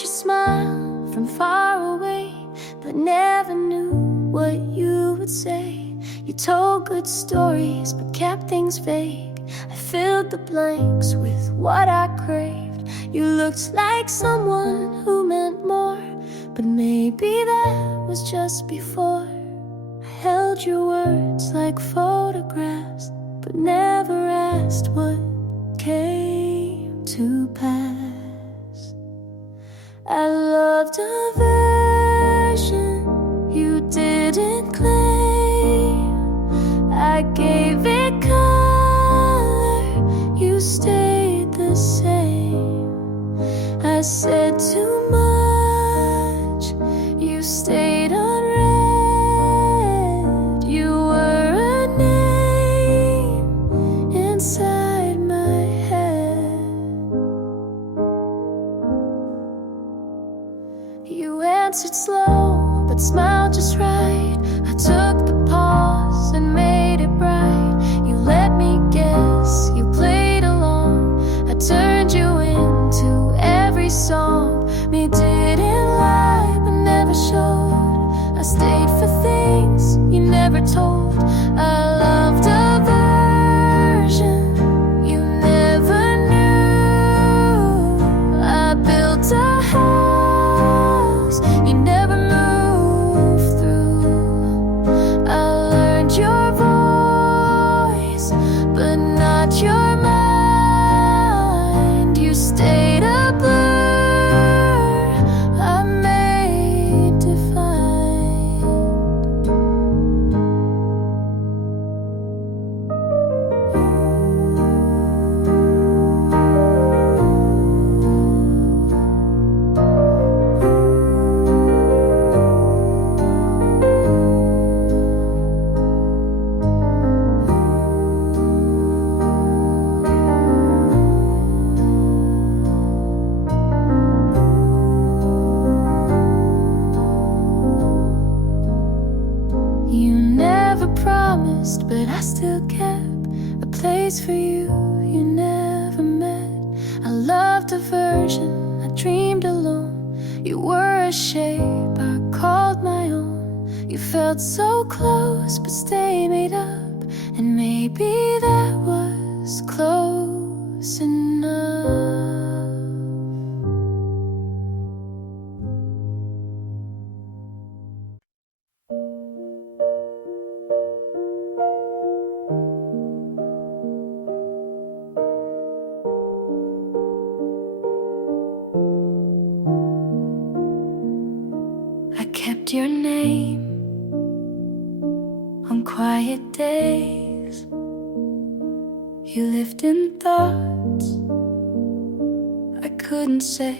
your smile from far away, but never knew what you would say. You told good stories, but kept things vague. I filled the blanks with what I craved. You looked like someone who meant more, but maybe that was just before. I held your words like photographs, but never asked what came to pass. I loved a version you didn't claim. I gave it color, you stayed the same. I said too much, you stayed unread. You were a name inside my head. You answered slow, but smiled just right. I took the pause and made it bright. You let me guess, you played along. I turned you into every song. Me didn't lie, but never showed. I stayed for things you never told. I loved a version you never knew. I built a house you never moved through. I learned your voice, but not your mind. You stayed a blur I made defined. You never promised, but I still kept a place for you you never met. I loved a version I dreamed alone. You were a shape I called my own. You felt so close, but stay made up, and maybe that was close enough. I kept your name on quiet days. You lived in thoughts I couldn't say.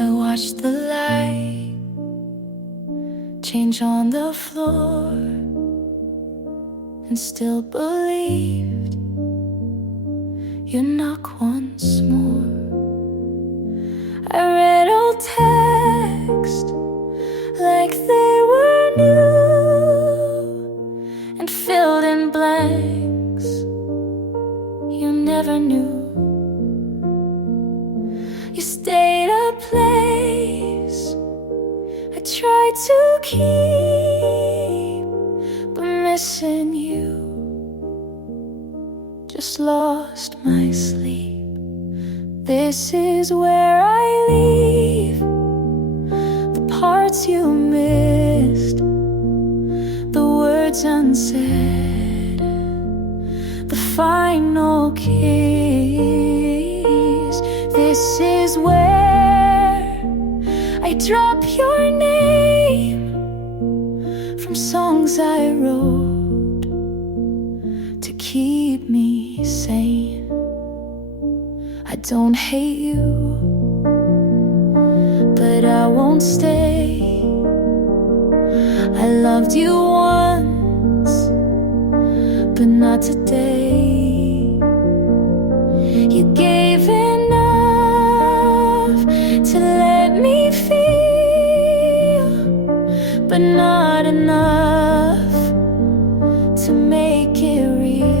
I watched the light change on the floor and still believed you'd knock once more. I read old texts like they were new and filled in blanks you never knew. You stayed a place I tried to keep, but missing you just lost my sleep. This is where I leave the parts you missed, the words unsaid, the final kiss. This is where I drop your name from songs I wrote to keep me sane. I don't hate you, but I won't stay. I loved you once, but not today. You gave enough to let me feel, but not enough to make it real.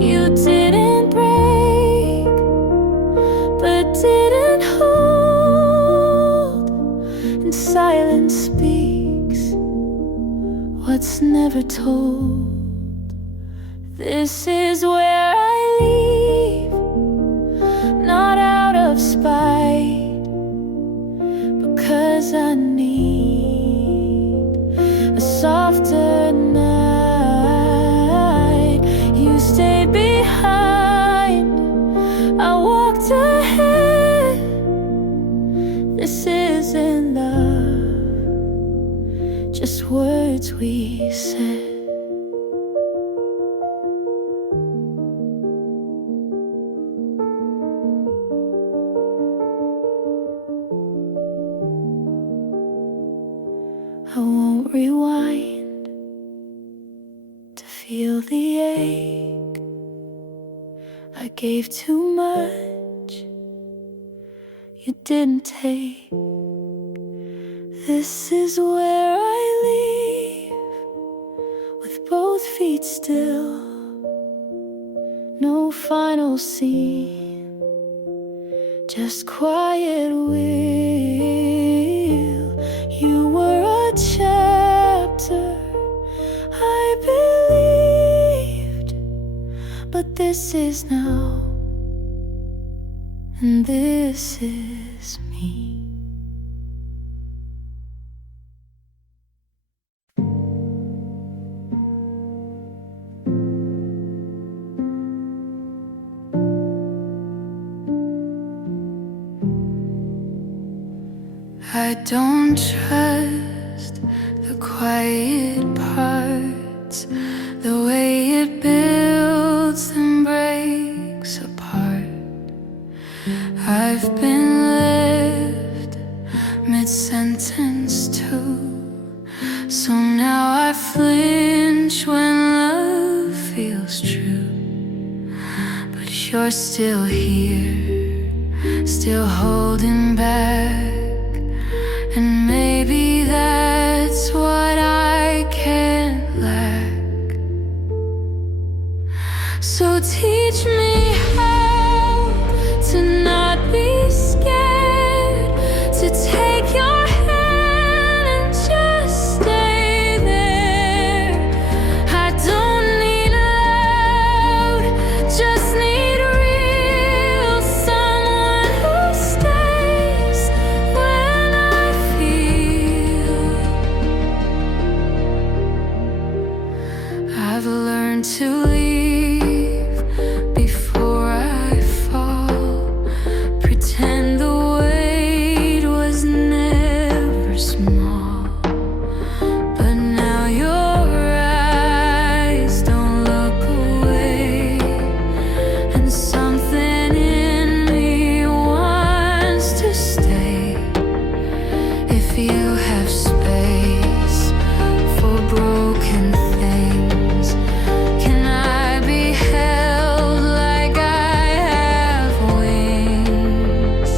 You didn't break but didn't hold. And silence speaks what's never told. This is where I leave, not out of spite, because I need a softer night. You stayed behind, I walked ahead. This isn't love, just words we said. I won't rewind to feel the ache. I gave too much, you didn't take. This is where I leave, with both feet still. No final scene, just quiet will. You were a chapter I believed, but this is now, and this is me. I don't trust the quiet parts, the way it builds and breaks apart. I've been left mid-sentence too, so now I flinch when love feels true. But you're still here, still holding back. And maybe that's what I can't lack. So teach me how to not be scared, to take your hand and just stay there. I don't need loud, just need real, someone who stays when I feel. I've learned to leave before I fall, pretend the weight was never small. But now your eyes don't look away, and something in me wants to stay. If you have space for broken things, can I be held like I have wings?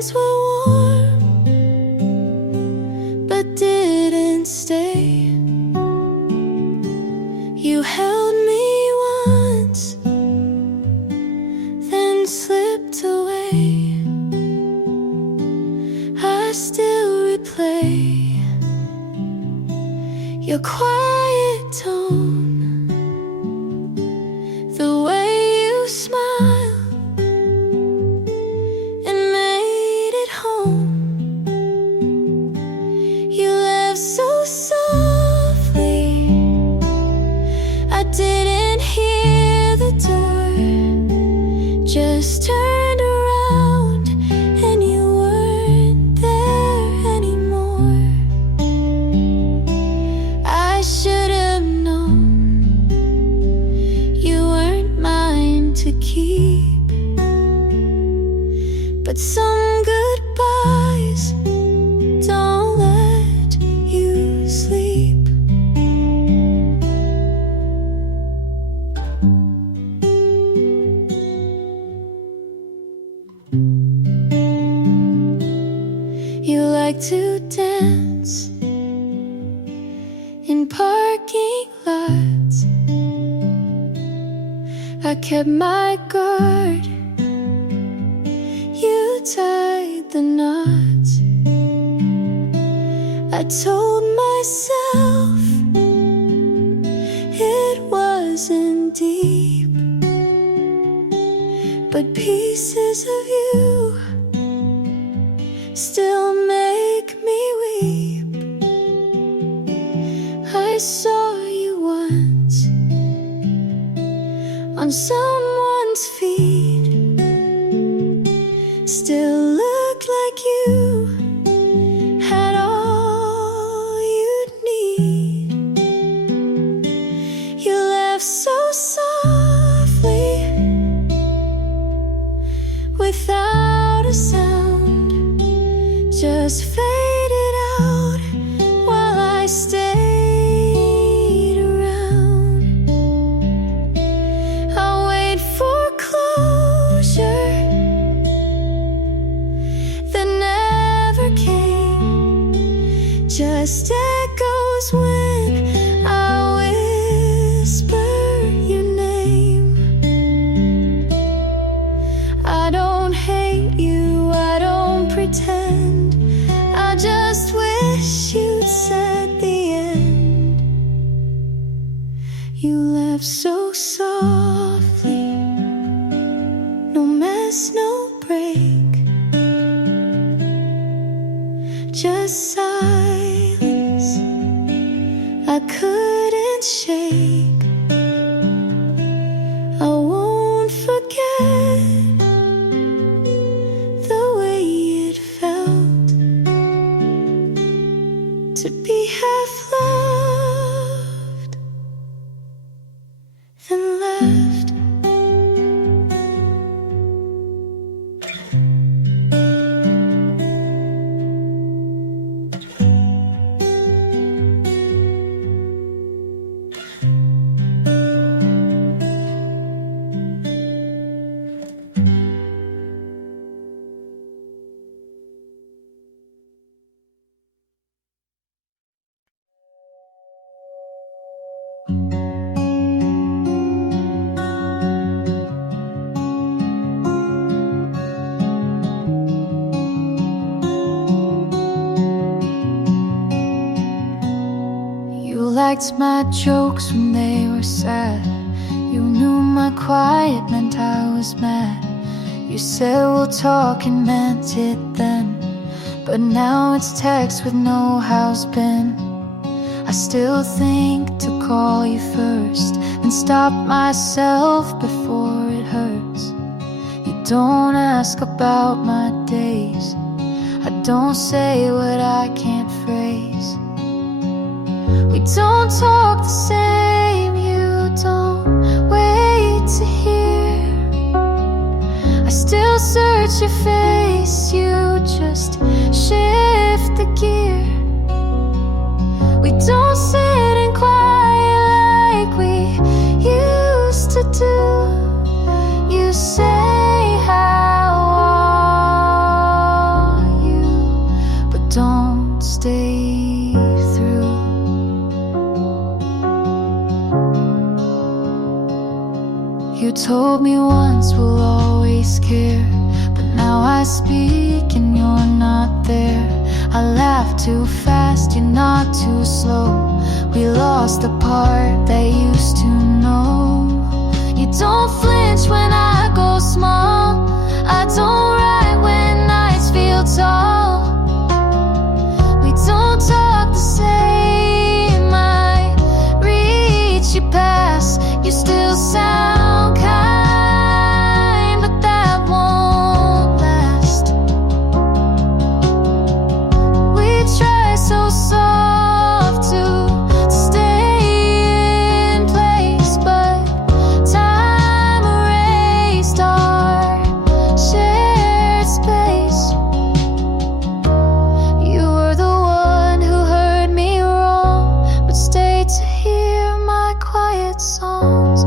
hands were warm, but didn't stay. You held me once, then slipped away. I still replay your quiet tone, the way you smile and made it home. You left so softly, I didn't hear the door, just turned around and you weren't there anymore. I should have known you weren't mine to keep, but some goodbyes don't let you sleep. You like to dance in parking lots. I kept my guard, you tied the knots. I told myself it wasn't deep, but pieces of you still make me weep. I saw you once on someone's feet, still looked like you had all you'd need. You left so softly, without a sound, just faded out while I stayed around. I wait for closure that never came, just echoes when I whisper your name. I don't hate you, I don't pretend, I just wish you'd said the end. You left so softly, no mess, no break, just silence I couldn't shake. I won't forget the way it felt to be half loved, then left. You liked my jokes when they were sad. You knew my quiet meant I was mad. You said we'll talk and meant it then, but now it's text with no how's been. I still think to call you first and stop myself before it hurts. You don't ask about my days, I don't say what I can't phrase. We don't talk the same, you don't wait to hear. I still search your face, you just shift the gear. We don't sit and quiet like we used to do. You say how told me once we'll always care, but now I speak and you're not there. I laugh too fast, you're not too slow. We lost the part that used to know. You don't flinch when I go small. I don't write when nights feel tall. We don't talk the same. I reach you past, you still sound kind, but that won't last. We try so soft to stay in place, but time erased our shared space. You were the one who heard me wrong, but stayed to hear my quiet songs.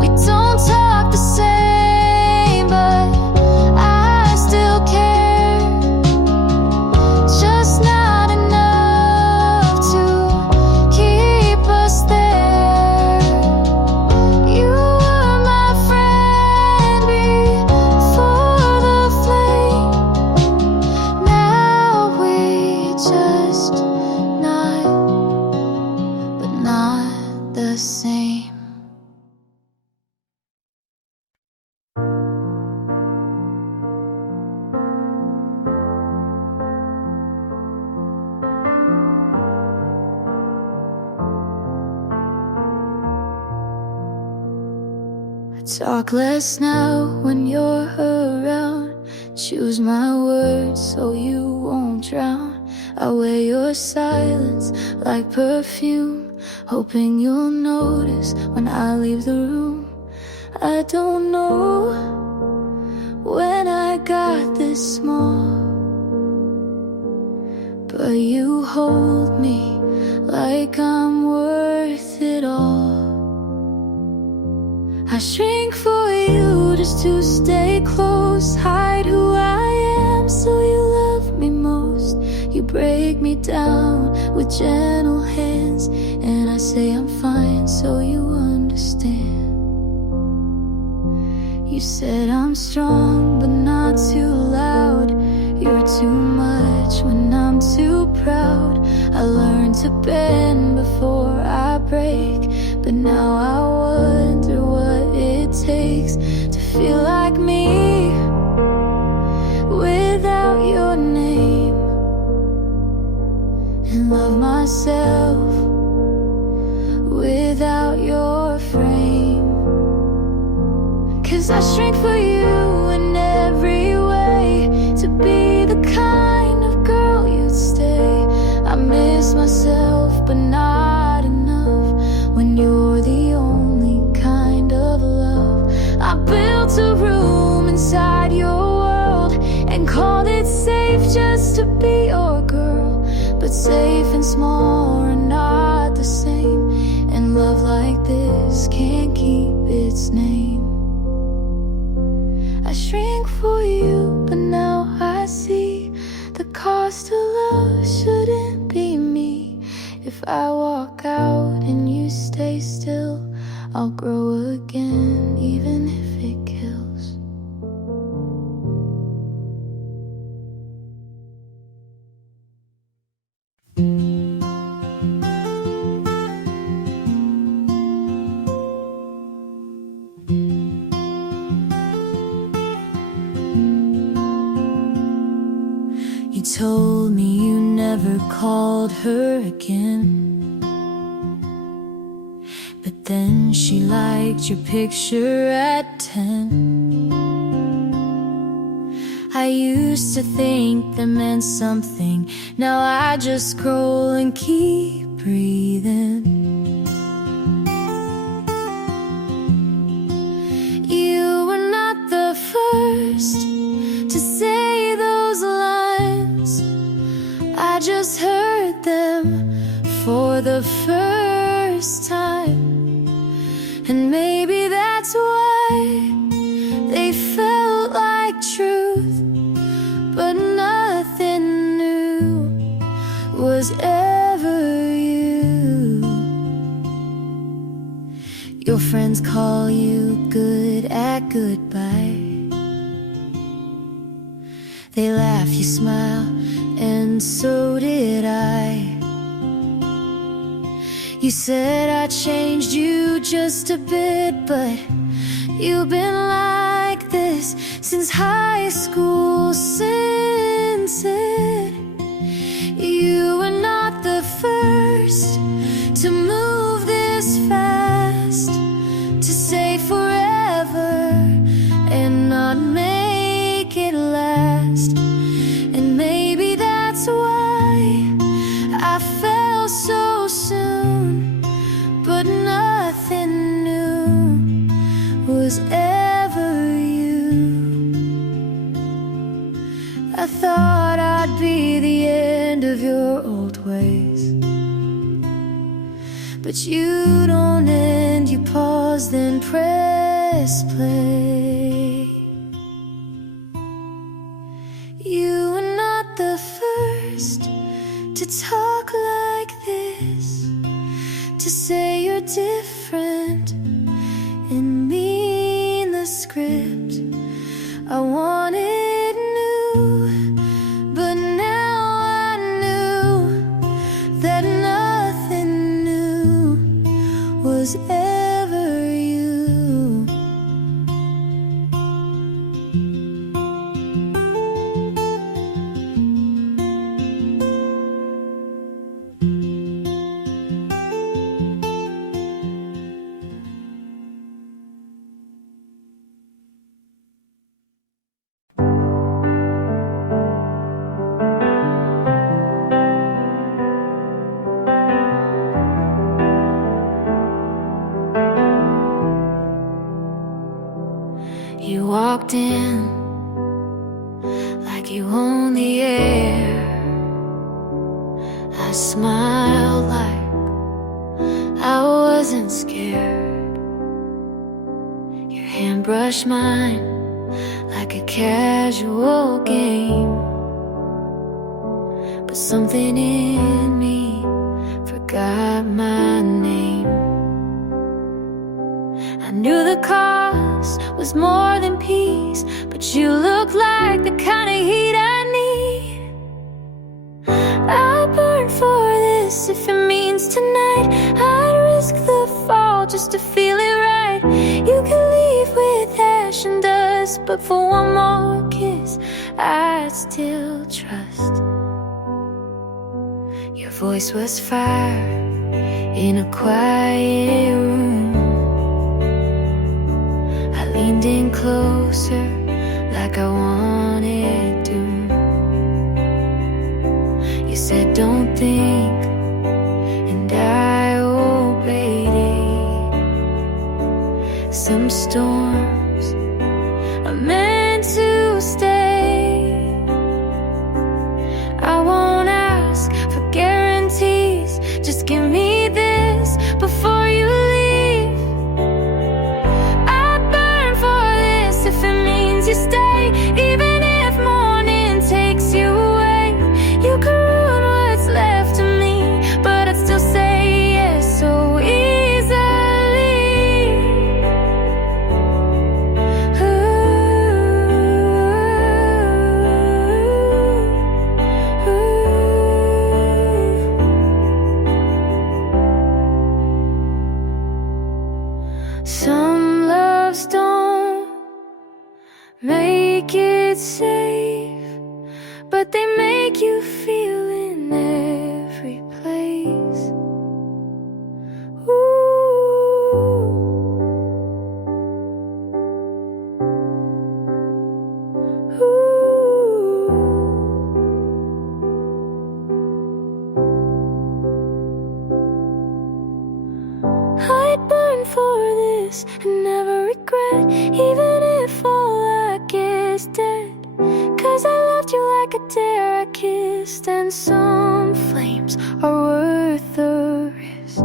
We don't talk the same, but I still care. Just not enough to keep us there. You were my friend before the flame. Now we just not, but not the same. I talk less now when you're around. Choose my words so you won't drown. I wear your silence like perfume, hoping you'll notice when I leave the room. I don't know when I got this small, but you hold me like I'm worth it all. I shrink for you just to stay close, hide who I am so you love me most. You break me down with gentle hands, and I say I'm fine so you understand. You said I'm strong but not too loud. You're too much when I'm too proud. I learned to bend before I break, but now I wonder what it takes to feel like me without your name, and love myself without your frame. 'Cause I shrink for you in every way, to be the kind of girl you'd stay. I miss myself but not enough when you're the only kind of love. I built a room inside your world and called it safe just to be your girl, but safe and small are not the same, and love like this can't keep its name. I shrink for you, but now I see the cost of love shouldn't be me. If I walk out and you stay still, I'll grow again, even if it kills. You told me you never called her again, but then she liked your picture at 10. I used to think that meant something. Now I just scroll and keep breathing. You were not the first to say those lines. I just heard them for the first time, and maybe that's why they felt like truth. But nothing new was ever you good at goodbye. They laugh, you smile, and so did I. You said I changed you just a bit, but you've been like this since high school. Since it, you were not the first to move this fast, to say forever and not make it last. And maybe that's why I fell so soon, but nothing new was ever you. I thought I'd be the end of your old ways, but you don't end, you pause, then press play. You were not the first to talk like this, to say you're different and mean the script. I wanted new, but now I knew that nothing new was ever you. You walked in like you own the air. I smiled like I wasn't scared. Your hand brushed mine like a casual game, but something in me forgot my name. I knew the cost was more than peace, but you look like the kind of heat I need. I'll burn for this if it means tonight. I'd risk the fall just to feel it right. You can leave with ash and dust, but for one more kiss I'd still trust. Your voice was fire in a quiet room. Leaned in closer like I wanted to. You said don't think, and I obeyed it. Some storms are meant to stay. I won't ask for guarantees, just give me this before you leave. You stay, even if morning takes you away. You can ruin what's left of me, but I'd still say yes so easily. Some loves don't make it safe, but they make you feel in every place. Ooh. Ooh. I'd burn for this and never regret, even if all I get is dead. 'Cause I loved you like a dare I kissed, and some flames are worth the risk.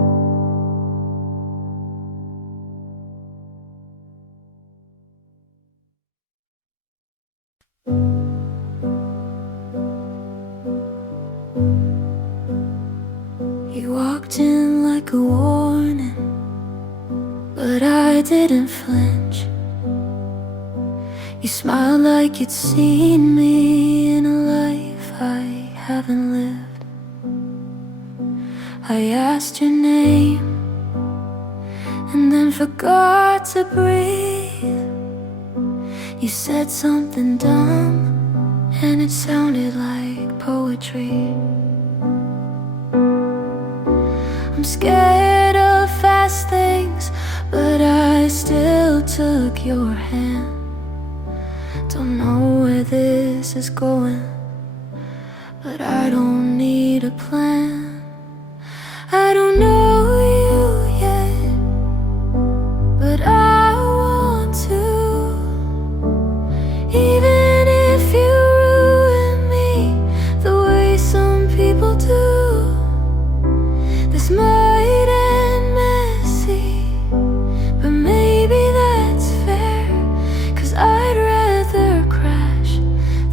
You walked in like a warning, but I didn't flinch. You smiled like you'd seen me in a life I haven't lived. I asked your name and then forgot to breathe. You said something dumb and it sounded like poetry. I'm scared of fast things, but I still took your hand. Don't know where this is going, but I don't need a plan. I don't know you yet, but I want to. Even if you ruin me the way some people do. This might end messy, but maybe that's fair, 'cause I'd rather crash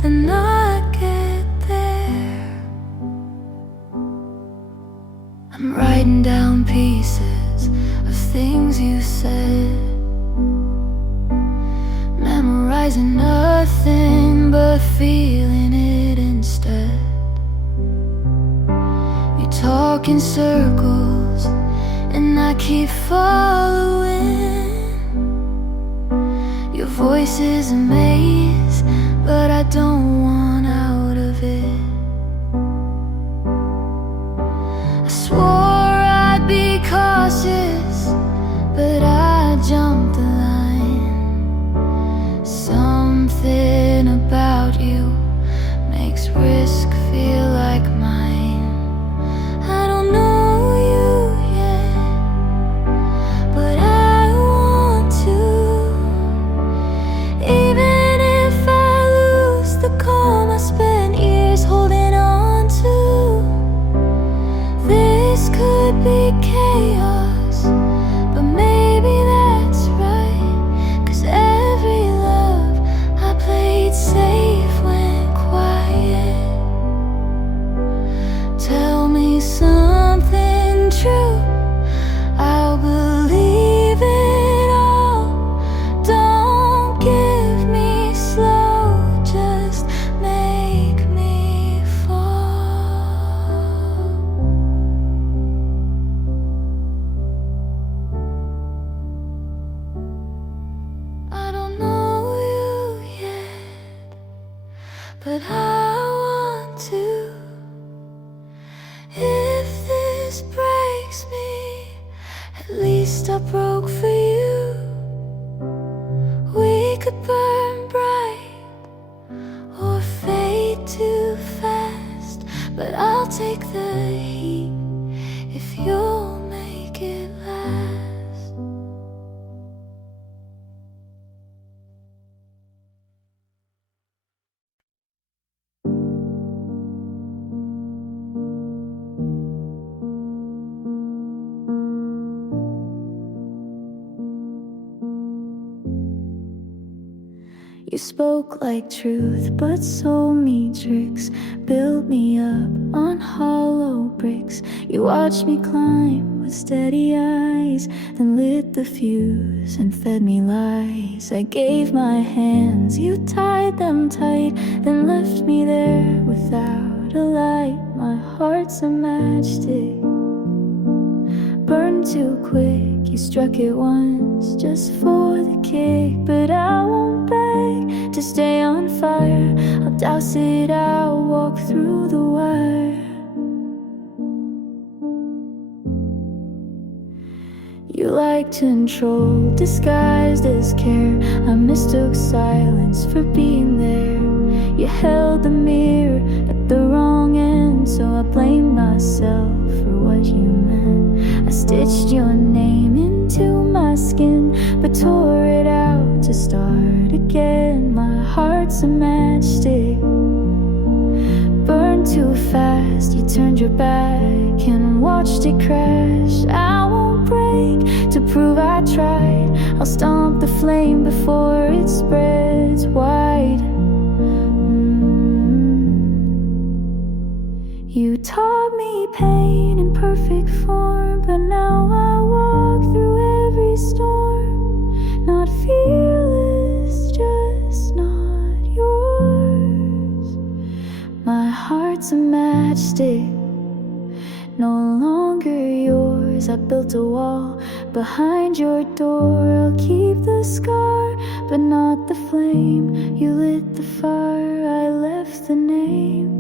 than not get there. I'm writing down pieces of things you said, memorizing nothing but feeling it instead. You talk in circles and I keep following. Your voice is a maze, but I don't want out of it. I swore I'd be cautious, but I jumped the line. Something about you makes risk feel like mine. I don't know you yet, but I want to. Even if I lose the calm I spent years holding on to. This could be chaos, but maybe that's right, 'cause every love I played safe went quiet. Tell me something true, I'll believe it all. Don't give me slow, just make me fall. I don't know you yet, but I want to. If this breaks me, at least I broke for you. We could burn bright or fade too fast, but I'll take the heat if you'll make it last. You spoke like truth, but sold me tricks. Built me up on hollow bricks. You watched me climb with steady eyes, then lit the fuse and fed me lies. I gave my hands, you tied them tight, then left me there without a light. My heart's a matchstick, burned too quick. You struck it once just for the kick, but I won't beg to stay on fire. I'll douse it out, walk through the wire. You like control disguised as care. I mistook silence for being there. You held the mirror at the wrong end, so I blamed myself for what you meant. I stitched your name into my skin, but tore it out to start again. My heart's a matchstick, burned too fast. You turned your back and watched it crash. I won't break to prove I tried. I'll stomp the flame before it spreads wide. You taught me pain in perfect form, but now I walk through every storm. feel is just not yours. My heart's a matchstick, no longer yours. I built a wall behind your door. I'll keep the scar, but not the flame. You lit the fire, I left the name.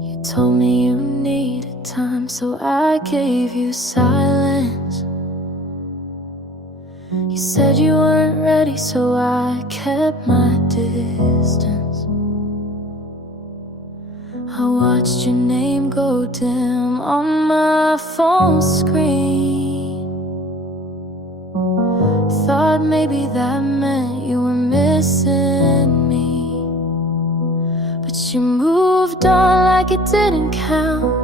You told me you needed time, so I gave you silence. You said you weren't ready, so I kept my distance. I watched your name go dim on my phone screen. Thought maybe that meant you were missing me, but you moved on like it didn't count,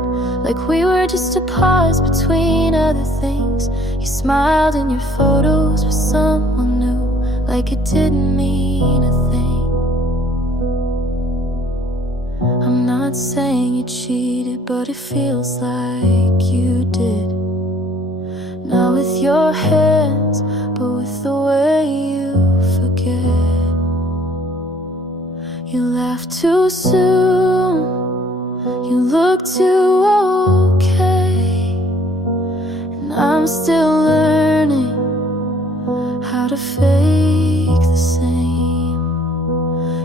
like we were just a pause between other things. You smiled in your photos with someone new, like it didn't mean a thing. I'm not saying you cheated, but it feels like you did. Not with your hands, but with the way you forget. You laughed too soon, you look too okay, and I'm still learning how to fake the same.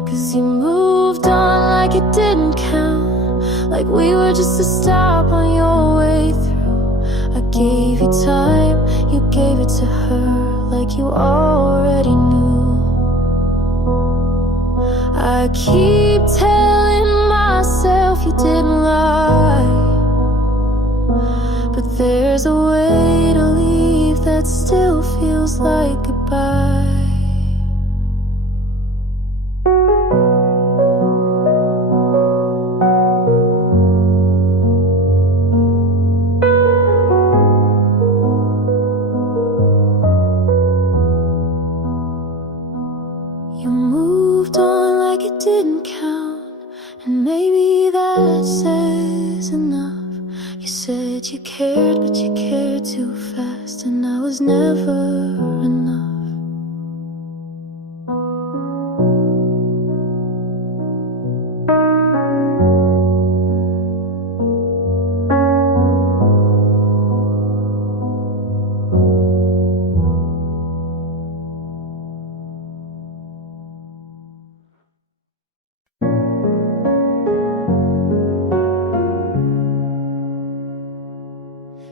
'Cause you moved on like it didn't count, like we were just a stop on your way through. I gave you time, you gave it to her, like you already knew. I keep telling myself you didn't lie, but there's a way to leave that still feels like goodbye. You moved on like it didn't count, and maybe that says enough. You said you cared, but you cared too fast, and I was never enough.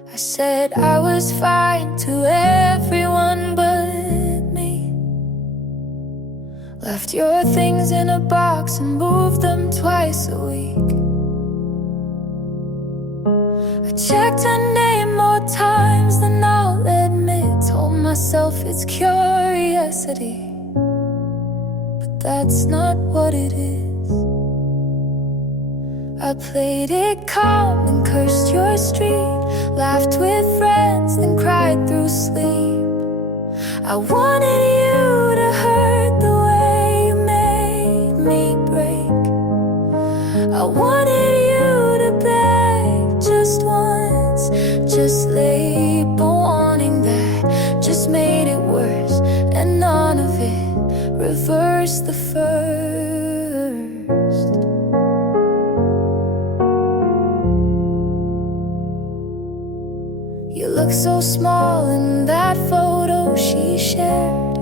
I said I was fine to everyone but me. Left your things in a box and moved them twice a week. I checked her name more times than I'll admit. Told myself it's curiosity, but that's not what it is. I played it calm and cursed your street, laughed with friends, then cried through sleep. I wanted you to hurt the way you made me break. I wanted you to beg just once, just late, but wanting that just made it worse, and none of it reversed the first. You look so small in that photo she shared.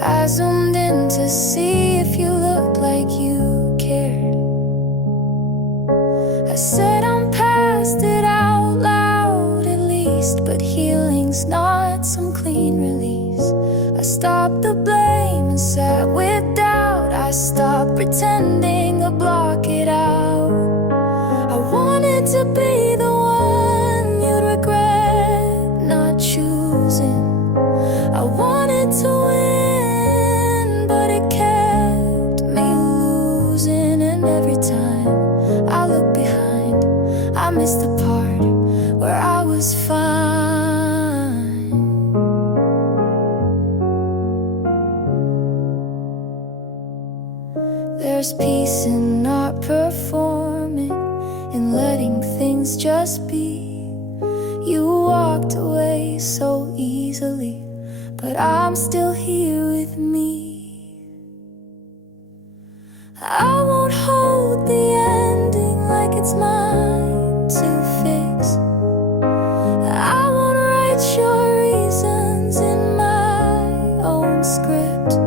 I zoomed in to see if you looked like you cared. I said I'm past it out loud at least, but healing's not some clean release. I stopped the blame and sat with doubt. I stopped pretending to block it out. I wanted to be the one you'd regret not choosing. I wanted to win, but it kept me losing. And every time I look behind, I miss the part where I was fine. There's peace in not performing, in letting things just be. You walked away so easily, but I'm still here with me. I won't hold the ending like it's mine to fix. I won't write your reasons in my own script.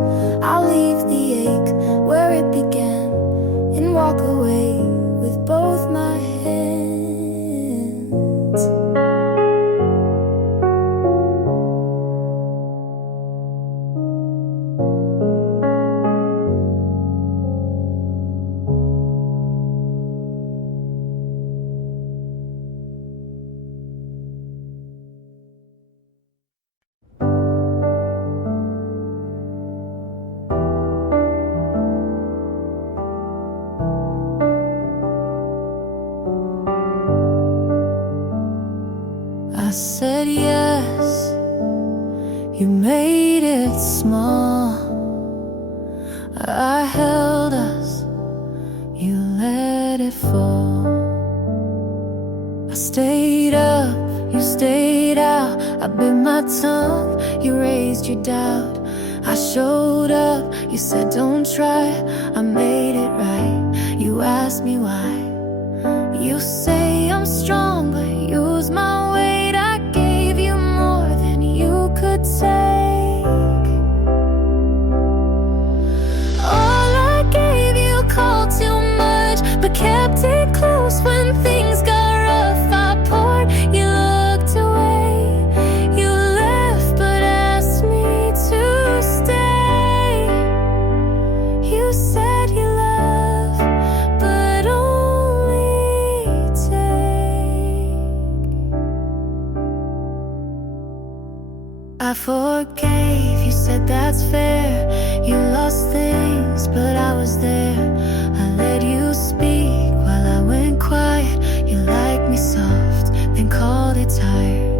I'll leave the ache where it began and walk away with both my hands. I said yes, you made it small. I held us, you let it fall. I stayed up, you stayed out. I bit my tongue, you raised your doubt. I showed up, you said don't try. I made it right, you asked me why. You say I'm strong, but use my weight. I gave you more than you could take. All I gave you called too much, but kept it close when things got rough. I poured, you looked away. You left, but asked me to stay. You said you love, but only take. I forgave, you said that's fair. You lost things, but I was there. I let you speak while I went quiet. You liked me soft, then called it tired.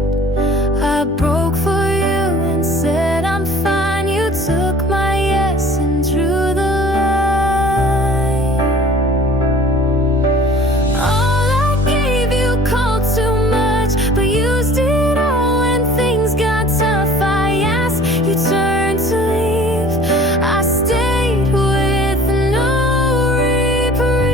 I broke for you and said I'm fine. You took my yes and drew the line. All I gave you called too much, but used it all when things got tough. I asked, you turned to leave. I stayed with no reprieve.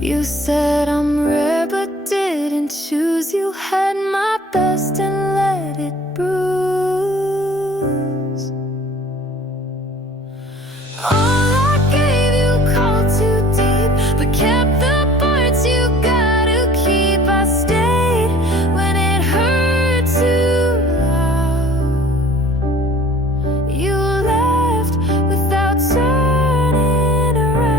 You said I'm rare, but didn't choose. You had my best and let it bruise. All I gave you called too deep, but kept the parts you gotta keep. I stayed when it hurt too loud. You left without turning around.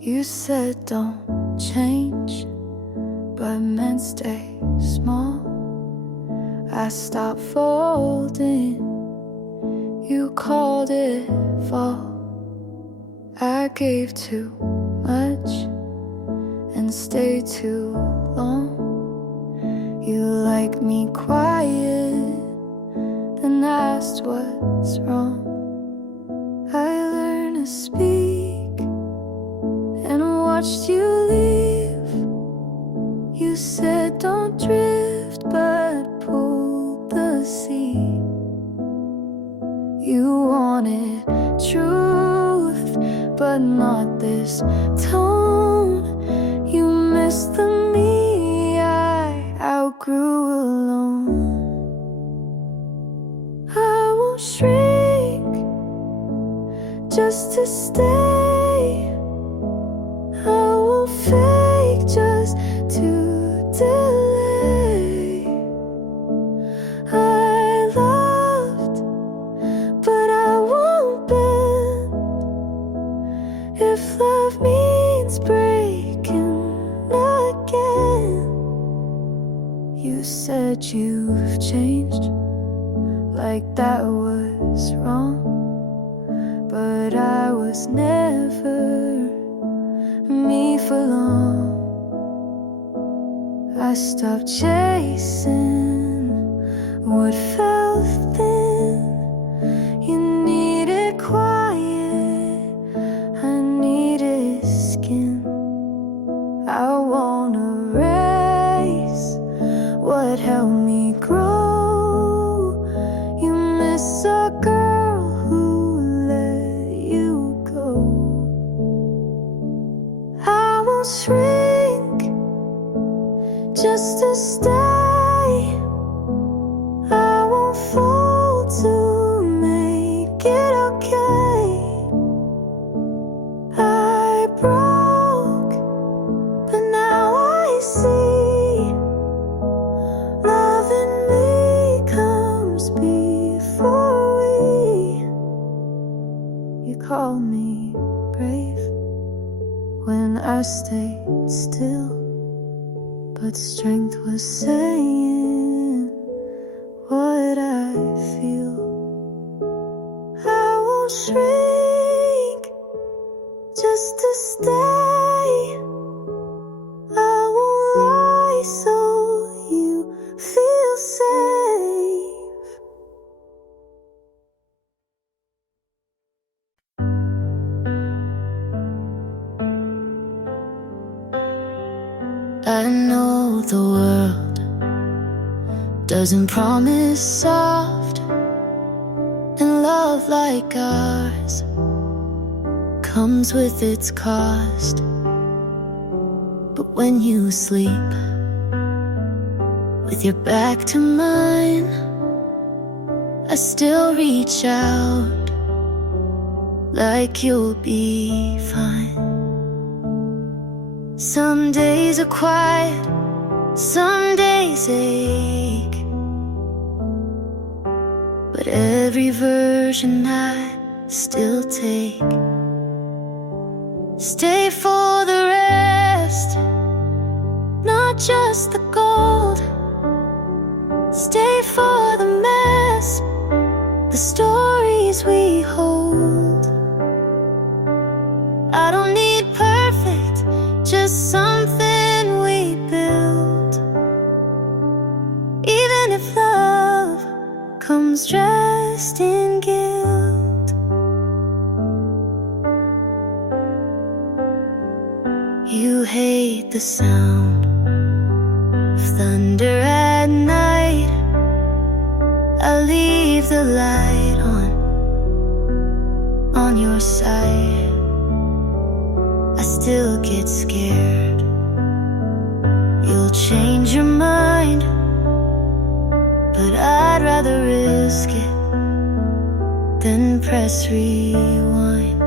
You said don't change, but meant stay small. I stopped folding, you called it fall. I gave too much and stayed too long. You liked me quiet, then asked what's wrong. I learned to speak and watched you leave. You said don't drift but pulled the sea. You wanted truth, but not this tone. You missed the me I outgrew alone. I won't shrink just to stay. I won't fake just to delay. I loved, but I won't bend. If love means breaking again. You said you've changed, like that was wrong, but I was never me for long. I stopped chasing what felt thin. You needed quiet, I needed skin. I won't erase what helped me grow. You miss a girl who let you go. I won't shrink just to stay. I won't fold to make it okay. I broke, but now I see love in me comes before we. You called me brave when I stayed still, but strength was saying what I feel. I won't shrink just to stay. I won't lie so you feel safe. I know the world doesn't promise soft, and love like ours comes with its cost. But when you sleep with your back to mine, I still reach out like you'll be fine. Some days are quiet, some days ache, but every version I still take. Stay for the rest, not just the gold. Stay for the mess, the stories we hold. I don't need perfect, just something we build. Even if love comes dressed in guilt. You hate the sound of thunder at night. I leave the light on your side. I still get scared you'll change your mind, but I'd rather risk it than press rewind.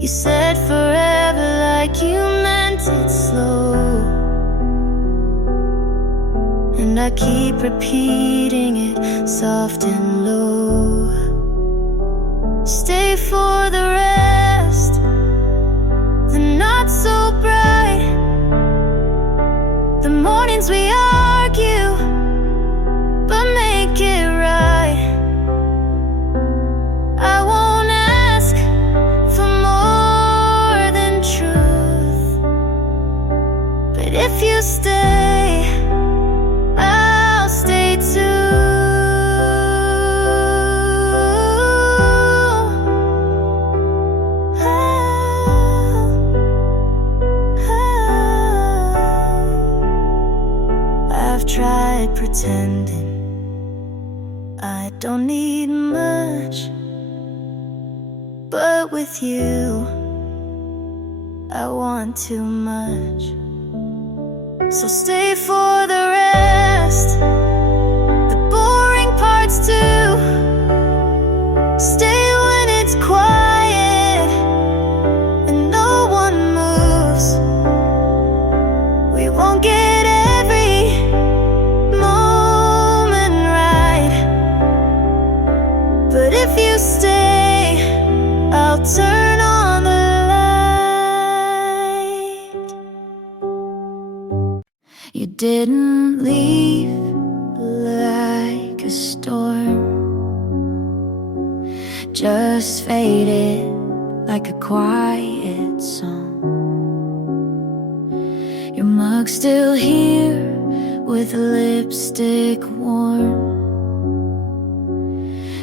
You said forever like you meant it slow, and I keep repeating it soft and low. Stay for the rest, the not so bright, the mornings we argue, but make it right. I won't ask for more than truth, but if you stay, I'll stay too. I've tried pretending I don't need much, but with you I want too much. So stay for the rest, the boring parts too. Stay when it's quiet and no one moves. We won't get every moment right, but if you stay, I'll turn on the light. You didn't leave like a storm, just faded like a quiet song. Your mug's still here with lipstick warm,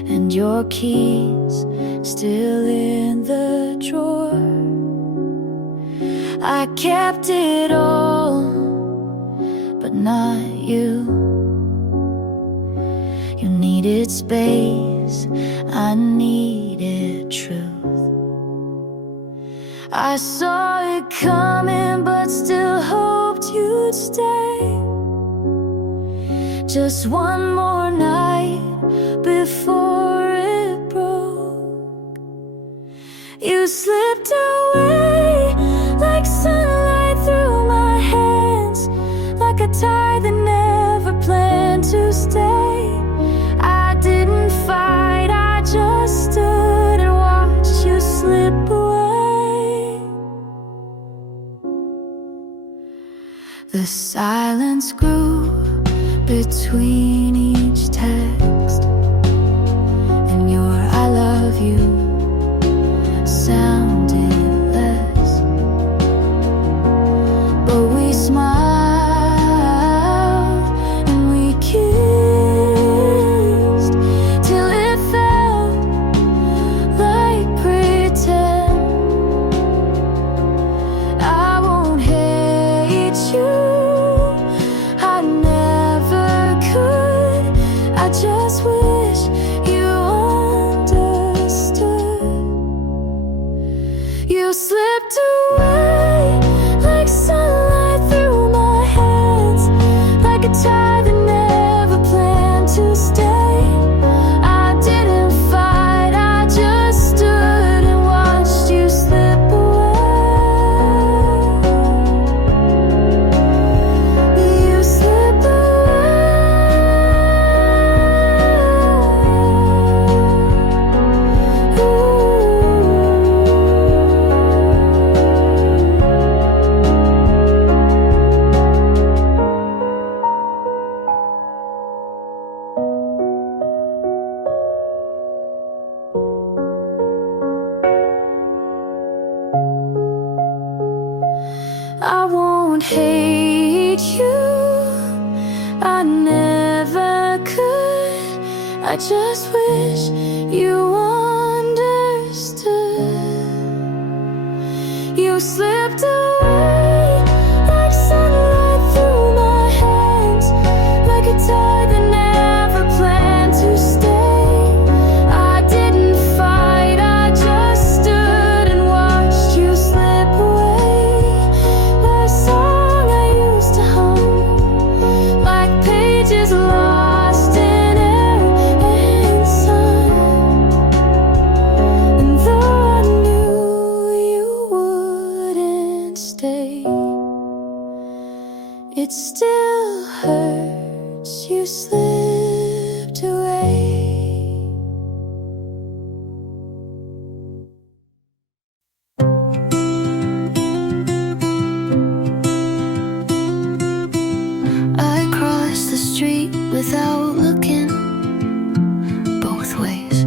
and your keys still in the drawer. I kept it all, but not you. You needed space, I needed truth. I saw it coming, but still hoped you'd stay. Just one more night before it broke. You slipped away like sunlight through my hands, like a tide that never planned to stay. I didn't fight, I just stood and watched you slip away. The silence grew between each text, and your I love you sounded less. But we smiled and we kissed till it felt like pretend. I won't hate you, I never could. I just wish you understood. You slipped away like sunlight through my hands, like a tide that never planned to stay. I didn't fight, I just stood and watched you slip away. You slip I won't hate you, I never could. I just wish you understood. You slipped away like sunlight through my hands, like a tide that never planned to stay. I didn't fight, I just stood and watched you slip away. The song I used to hum, like pages lost in air and sun. And though I knew you wouldn't stay, it still hurts you slipped away. I crossed the street without looking both ways.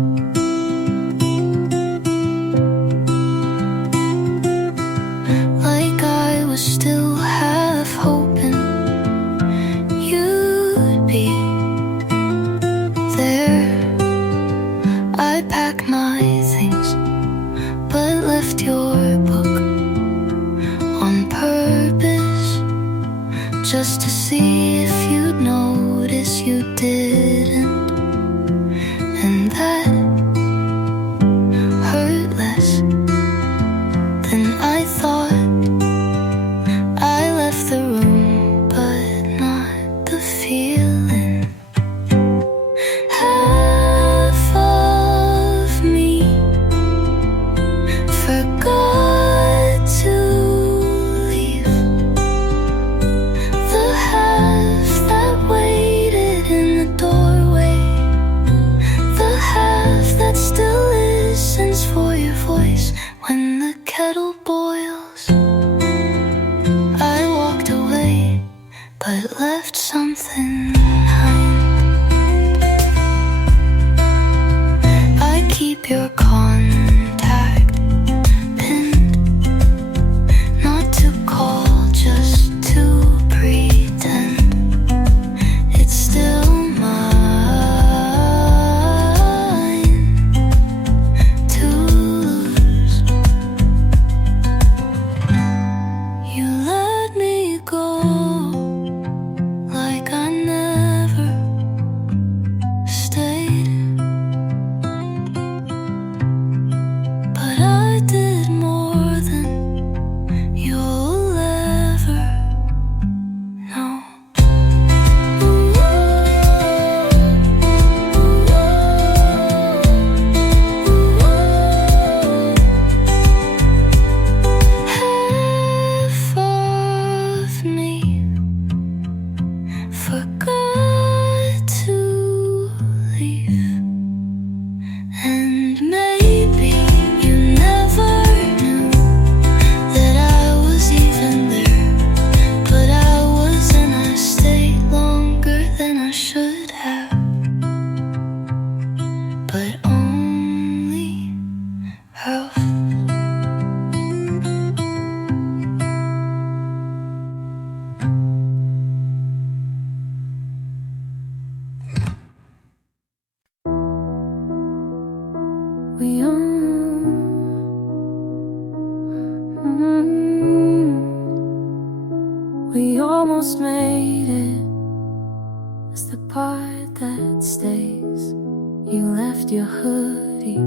Like I was still half hoping you'd be there. I packed my things, but left your book on purpose, just to see if you'd notice you didn't, and that hurt less than I thought. I left the room, but not the feeling. Half of me forgot to leave. The half that waited in the doorway, the half that still listens for your voice when the kettle boils. I walked away, but left something behind. I keep your contact pinned, not to call, just to pretend it's still mine to lose. You let me go like I never stayed, but I did more than you'll ever know. Half of me forgot to leave, and maybe you never knew that I was even there, but I was, and I stayed longer than I should have, but only half. We almost made it. It's the part that stays. You left your hoodie,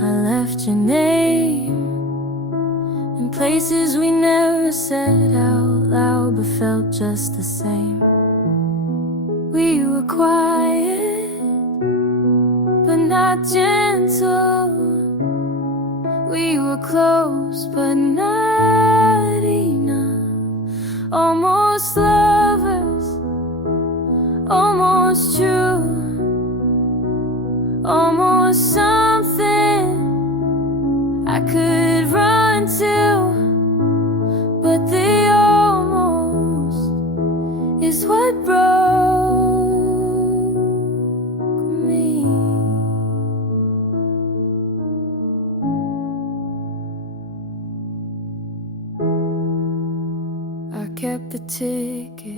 I left your name, in places we never said out loud, but felt just the same. We were quiet, but not gentle. We were close, but not enough. Almost lovers, almost true, almost something I could run to, but the almost is what broke me. I kept the ticket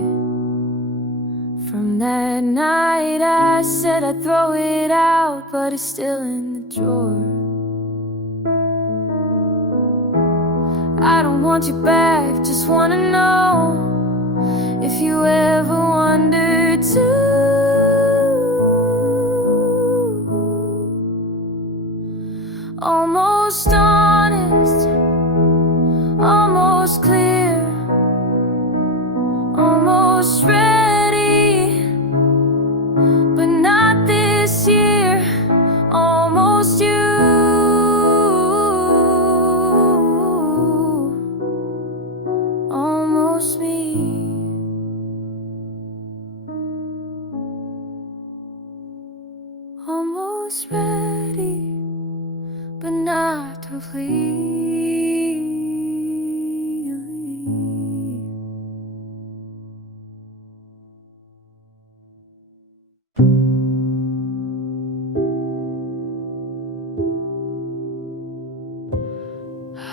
from that night. I said I'd throw it out, but it's still in the drawer. I don't want you back, just wanna know if you ever wondered too. Almost honest, almost clear, almost ready, but not this year. Almost you, almost me. Almost ready, but not completely.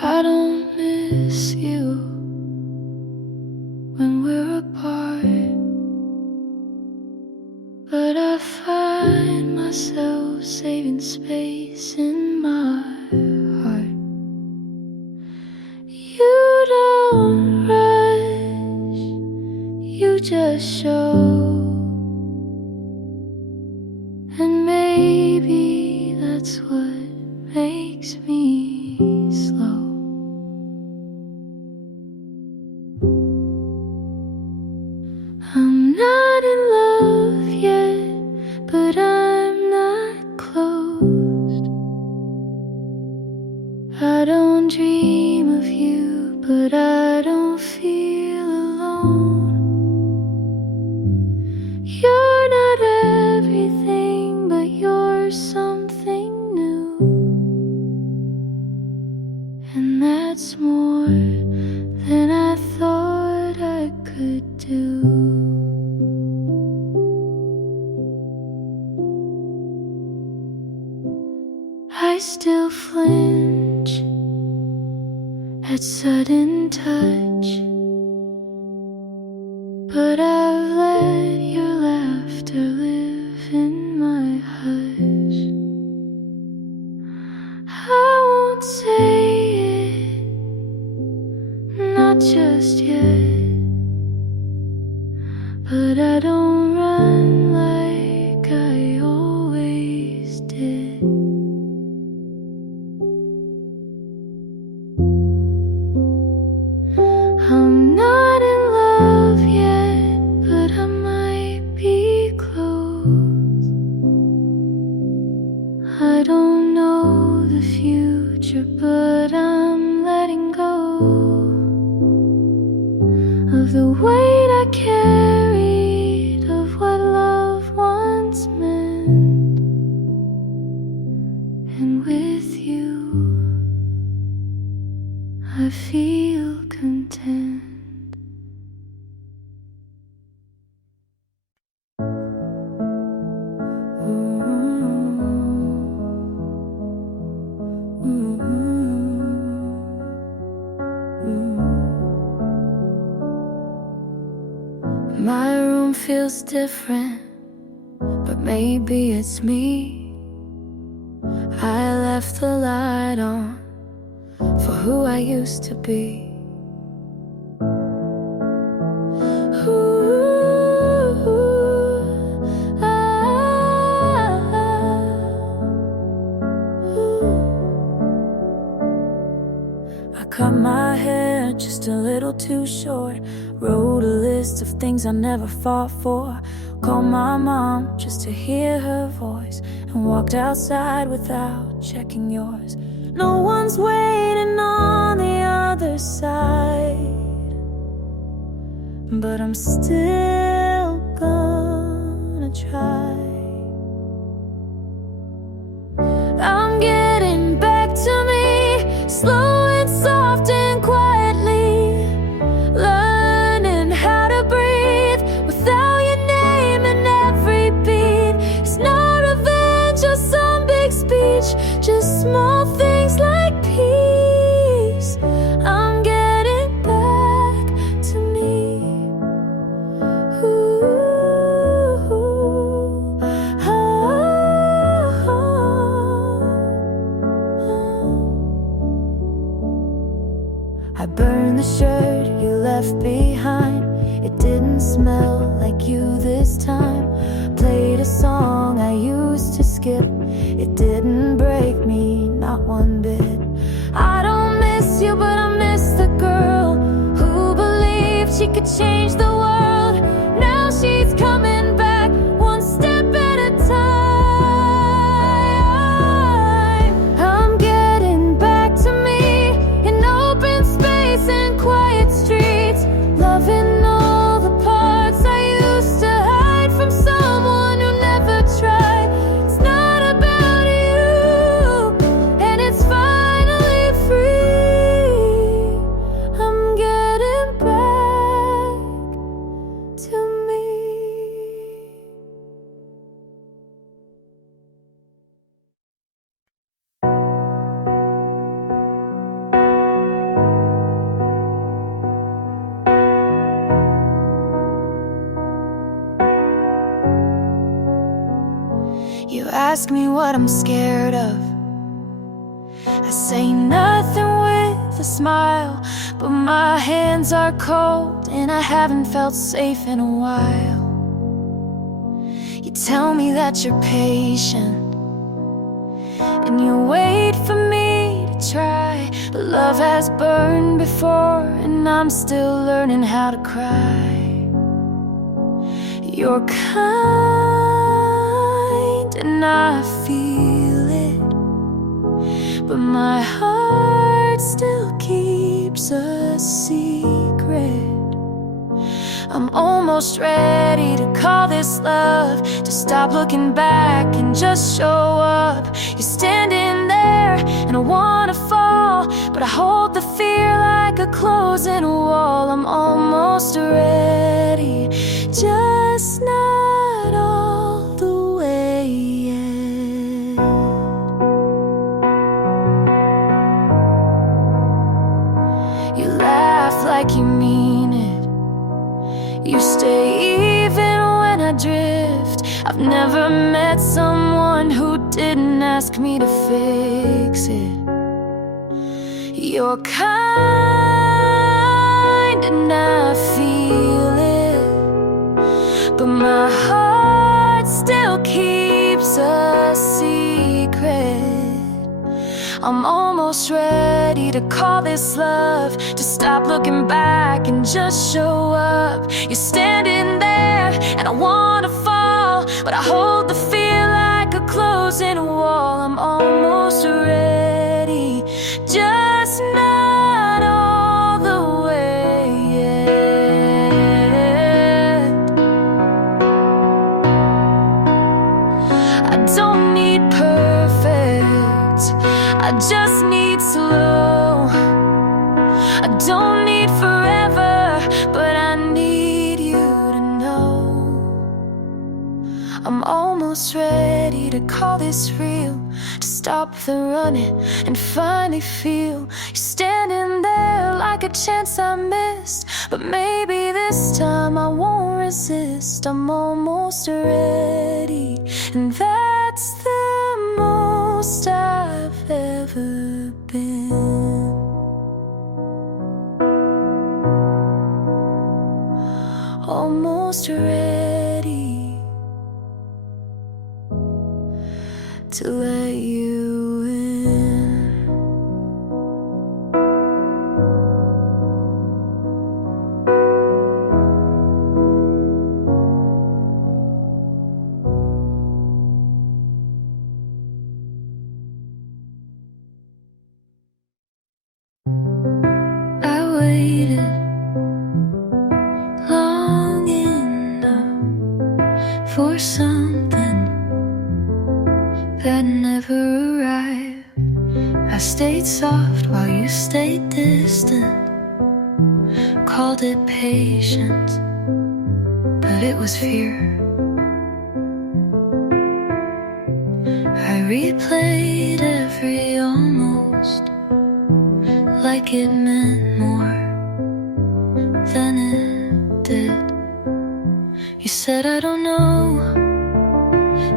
I don't miss you when we're apart, but I find myself saving space in my heart. You don't rush, you just show. And maybe that's what makes me slow. I'm not in love yet, but I'm not closed. I don't dream of you, but I don't feel alone. You're not everything, but you're something new. And that's more than I thought I could do. I still flinch at sudden touch, but I've let your laughter live in my hush. I won't say it, not just yet, but I don't run like I always did. I'm not in love yet, but I might be close. I don't know the future, but I'm letting go of the weight I carried, of what love once meant. And with you, I feel content. My room feels different, but maybe it's me. I left the light on for who I used to be. I cut my hair just a little too short, wrote a list of things I never fought for, called my mom just to hear her voice, and walked outside without checking yours. No one's waiting on the other side, but I'm still gonna try. I'm getting back to me, slow and soft and quietly, learning how to breathe without your name in every beat. It's not revenge or some big speech, just small things like peace. I'm getting back to me. Ooh, oh, oh, oh. I burned the shirt you left behind. It didn't smell like you this time. Played a song I used to skip. It didn't break me, not one bit. I don't miss you, but I miss the girl who believed she could change the world. Now she's coming back, one step at a time. I'm getting back to me, in open space and quiet streets, loving all the parts I used to hide from someone who never tried. It's not about you, and it's finally free. I'm getting back to me. You ask me what I'm scared of. I say nothing with a smile, but my hands are cold and I haven't felt safe in a while. You tell me that you're patient, and you wait for me to try, but love has burned before, and I'm still learning how to cry. You're kind, and I feel it, but my heart still keeps a secret. I'm almost ready to call this love, to stop looking back and just show up. You're standing there and I wanna fall, but I hold the fear like a closing wall. I'm almost ready, just not all the way yet. You laugh like you mean it, you stay even when I drift. I've never met someone who didn't ask me to fix it. You're kind and I feel it, but my heart still keeps a secret. I'm almost ready to call this love, to stop looking back and just show up. You're standing there and I wanna fall, but I hold the fear like a closing wall. I'm almost ready, just not all the way yet. I don't need perfect, I just need slow. I don't need forever, but I need you to know. I'm almost ready to call this real, to stop the running and finally feel you standing there like a chance I missed. But maybe this time I won't resist. I'm almost ready, and that's the most I've ever been. Almost ready to let you in. I waited long enough for something that never arrived. I stayed soft while you stayed distant, called it patience, but it was fear. I replayed every almost, like it meant more than it did. You said I don't know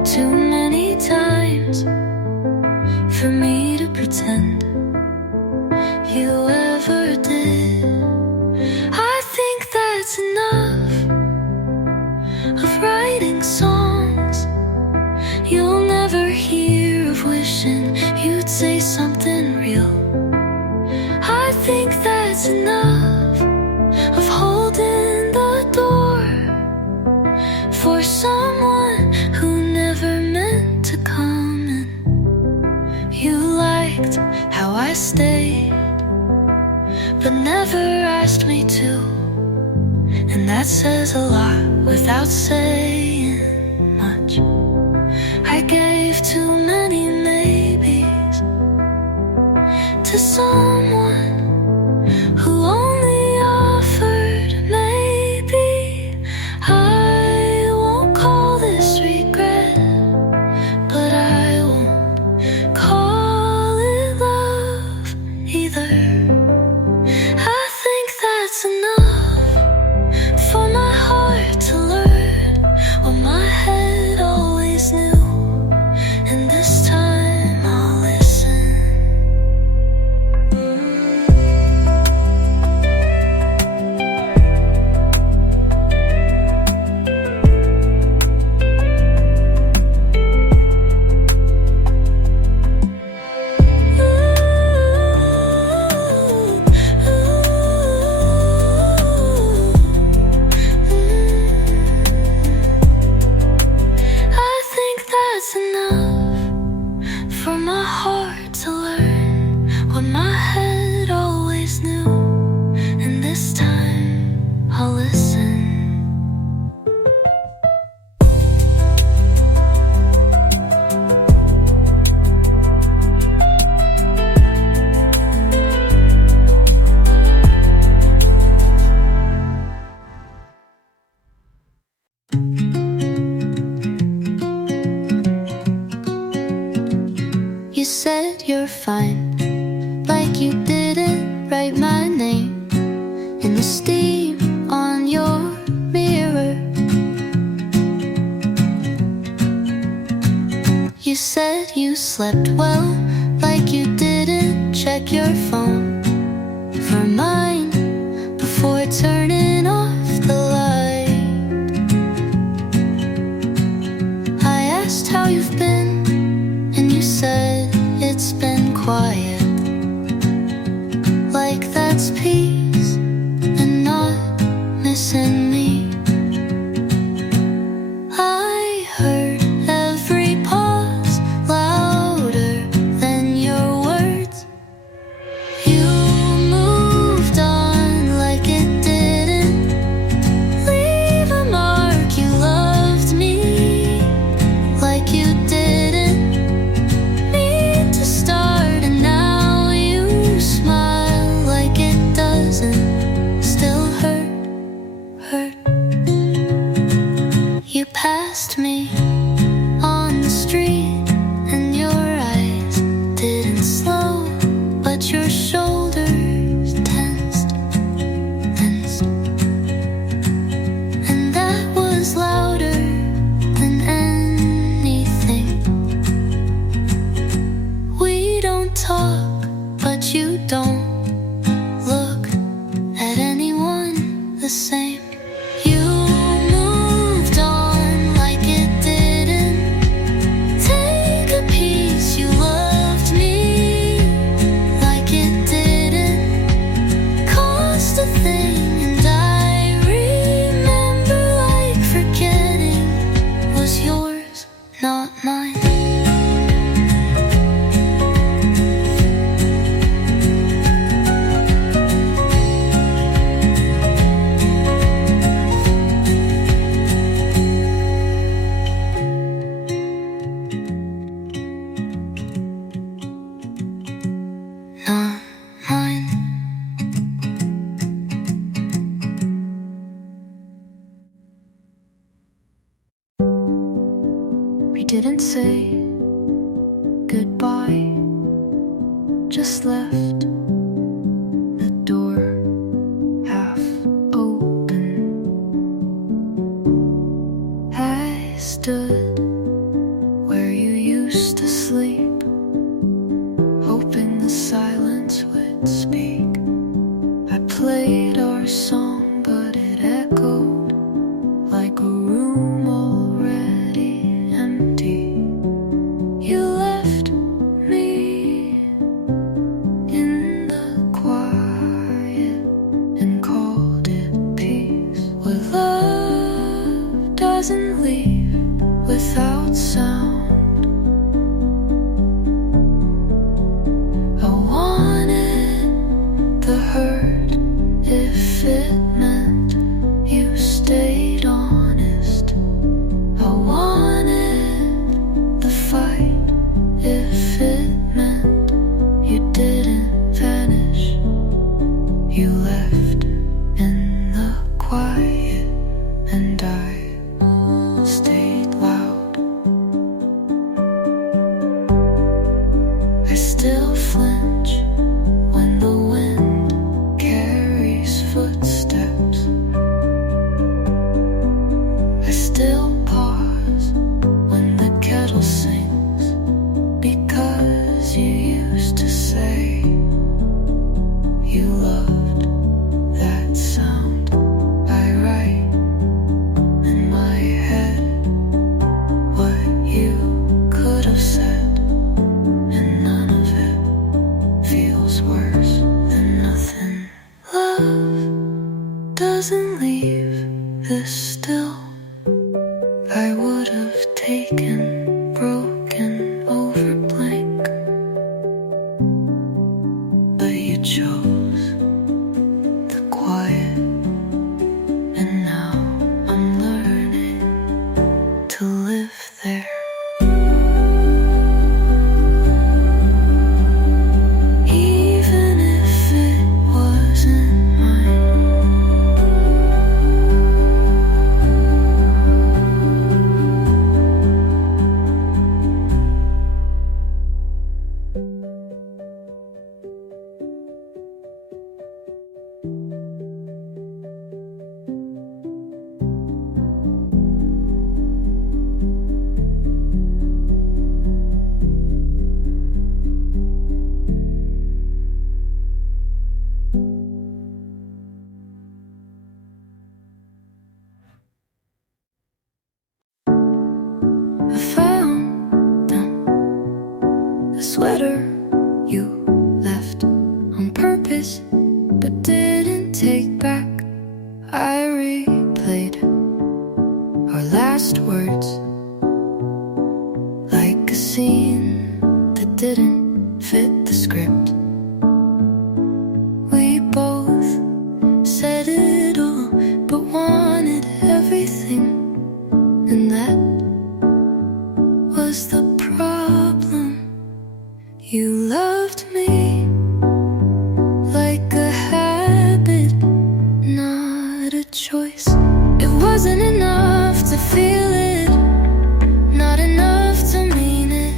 too many times for me to pretend you ever did. I think that's enough of writing songs you'll never hear, of wishing you'd say something real. I think that's enough of holding the door for someone who never meant to come in. You liked how I stayed, but never asked me to, and that says a lot without saying much. I gave too many maybes to someone who only offered maybe. I won't call this regret, but I won't call it love either. I think that's enough for my heart to learn what my head always knew, and said you slept well, like you didn't check your phone for mine before turning off the light. I asked how you've been, and you said it's been quiet. Like that's peace and not missing me. I heard every pause louder than your words. You moved on like it didn't leave a mark. You loved me like you didn't need to start, and now you smile like it doesn't still hurt. You passed me on the street, and your eyes didn't slow, but your shoulders tensed, and that was louder than anything. We don't talk, but you don't look at anyone the same. You moved on like it didn't take a piece. You loved me like it didn't cost a thing, and I remember like forgetting was yours, not mine. Not mine. We didn't say goodbye, just left the door half open. I stood where you used to sleep, hoping the silence would speak. I played our song, but it echoed like a room already empty. You left me in the quiet and called it peace. Where love doesn't leave without sound. I wanted the hurt if it meant you stayed honest. I wanted the fight if it meant you didn't vanish. You left in the quiet, and I stayed loud. I still flinch when the wind carries footsteps. I still pause when the kettle sings, because you used to say you loved that sound. I write in my head what you could have said, and none of it feels worse than nothing. Love doesn't leave this still. I would have taken broken over blank, but you chose the quiet, and now I'm learning to live there. Even if it wasn't mine. last words, like a scene that didn't fit the script. We both said it all, but wanted everything, and that was the problem. You loved me like a habit, not a choice. It wasn't enough to feel it, not enough to mean it.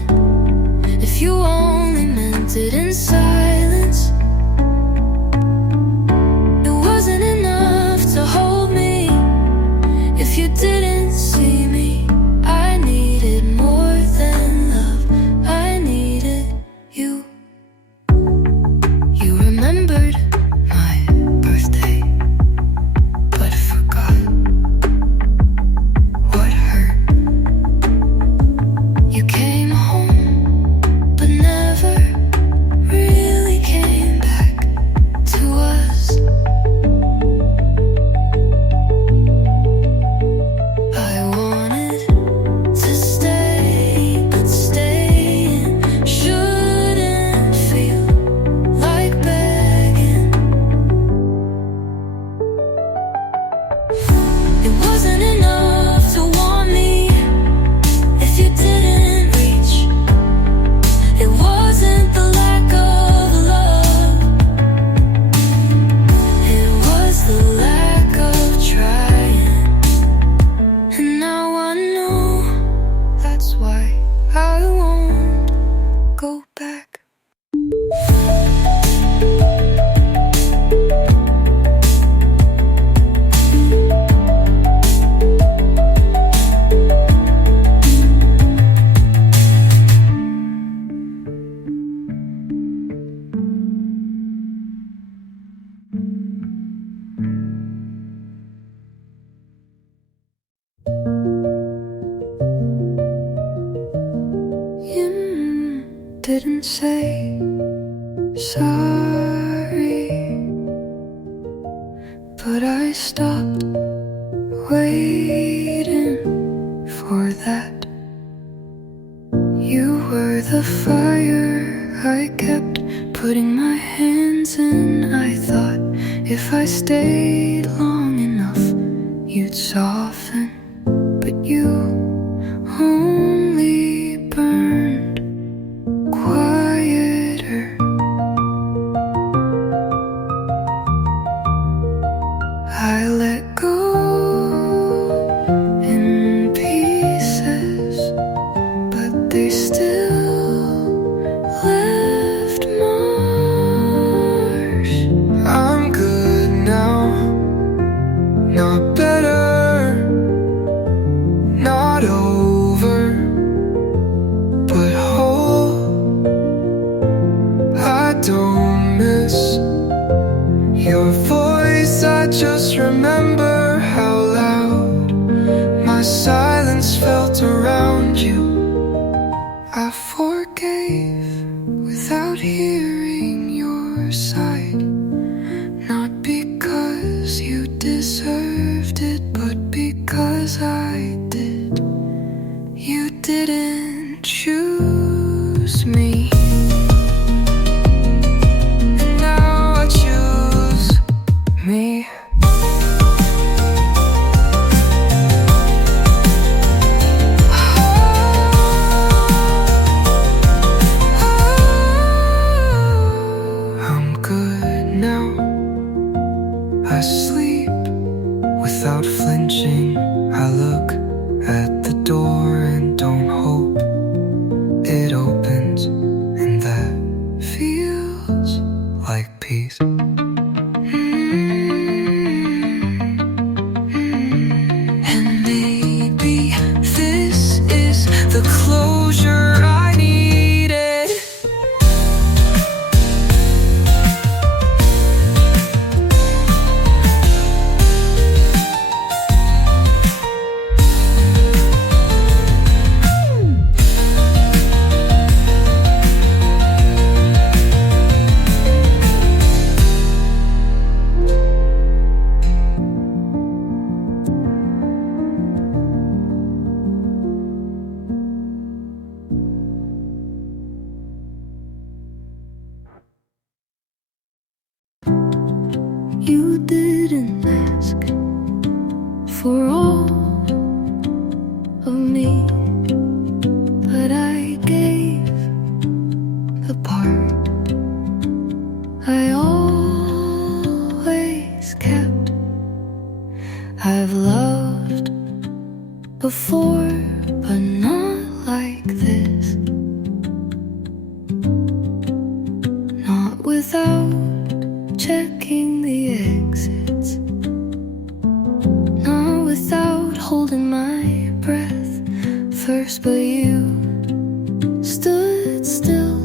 If you only meant it in silence, it wasn't enough to hold me. If you didn't see me, I needed more than love. I needed you. You remembered my birthday, but forgot what hurt. You came home, but never really came back to us. I wanted to stay, but staying shouldn't feel like begging. It wasn't enough to want me if you didn't reach. It wasn't the lack of love, it was the lack of trying. And now I know, that's why I won't go back. You didn't say sorry, but I stopped waiting for that. You were the fire I kept putting my hands in. I thought if I stayed long enough, you'd soften, but you only burned quieter. I let go in pieces, but they still left marks. I'm good now, not better, not over, but whole. I don't miss your voice, I just remember how loud my silence felt around you. I forgave without hearing your side, not because you deserved it, but because I did. You didn't choose me, and now I choose me. I'm good now. I sleep without flinching. I look at the door and don't hope before, but not like this. Not without checking the exits. Not without holding my breath first, but you stood still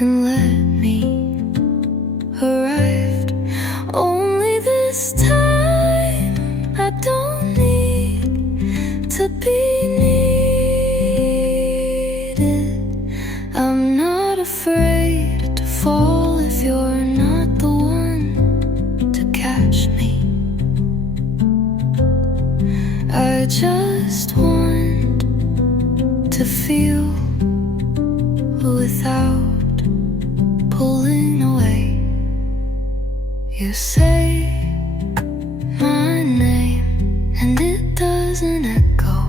and let me arrive. Only this time I don't need to be needed. I'm not afraid to fall if you're not the one to catch me. I just want to feel without pulling away. You say my name and it doesn't echo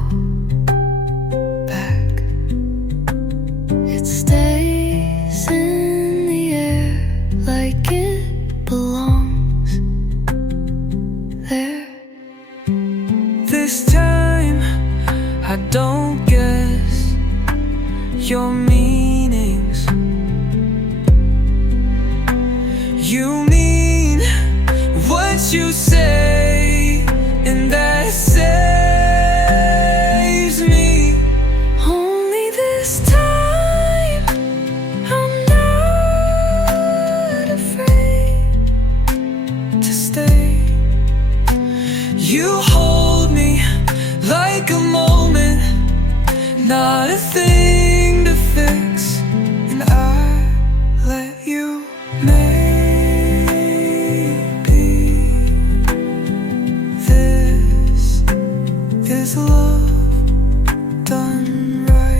back. It stays in the air like it belongs there. This time I don't guess your meanings. You mean what you say, and that saves me. Only this time I'm not afraid To stay, you hold me like a moment, not a thing to fix, and I let you. Maybe this is love done right.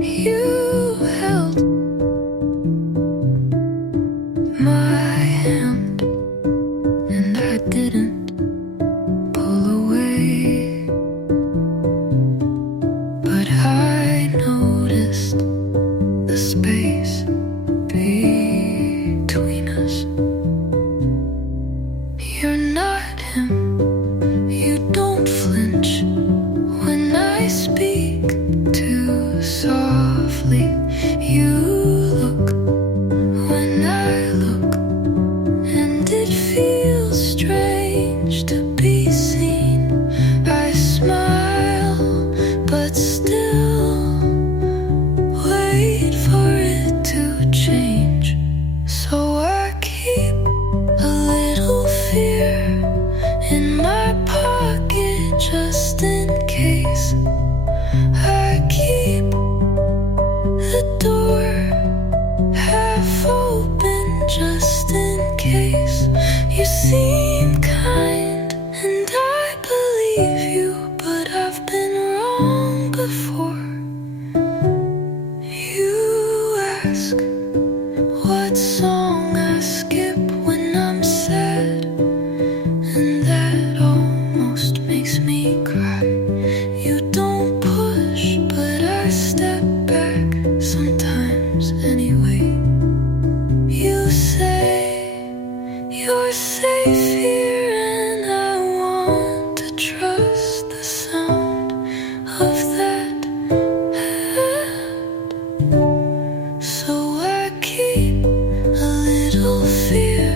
You held my hand and I didn't pull away, but I noticed the space between us. You're not him, you don't flinch when I speak too softly. You look when I look, and it feels strange to be seen. I smile, but still wait for it to change. So I keep a little fear in my pocket just in case. I keep the door half open just in case. You seem kind and I believe you, but I've been wrong before. You ask what song I skip when I'm sad, and that almost makes me cry. You don't push, but I step back sometimes anyway. You say you're safe here, and I want to trust the sound of that hand. So I keep a little fear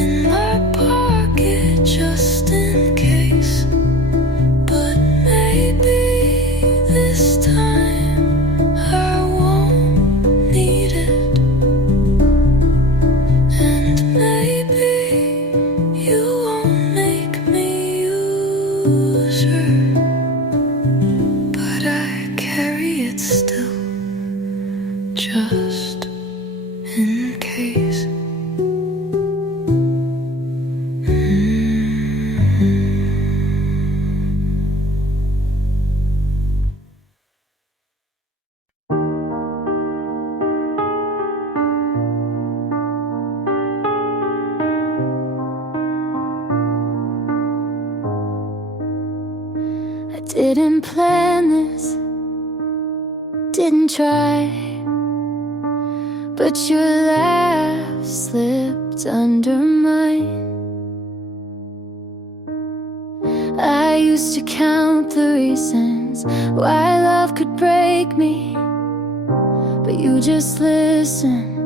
in my pocket just in case. But maybe this time I won't need it, and maybe you won't make me use her. didn't plan this, didn't try, but your laugh slipped under mine. I used to count the reasons why love could break me, but you just listened,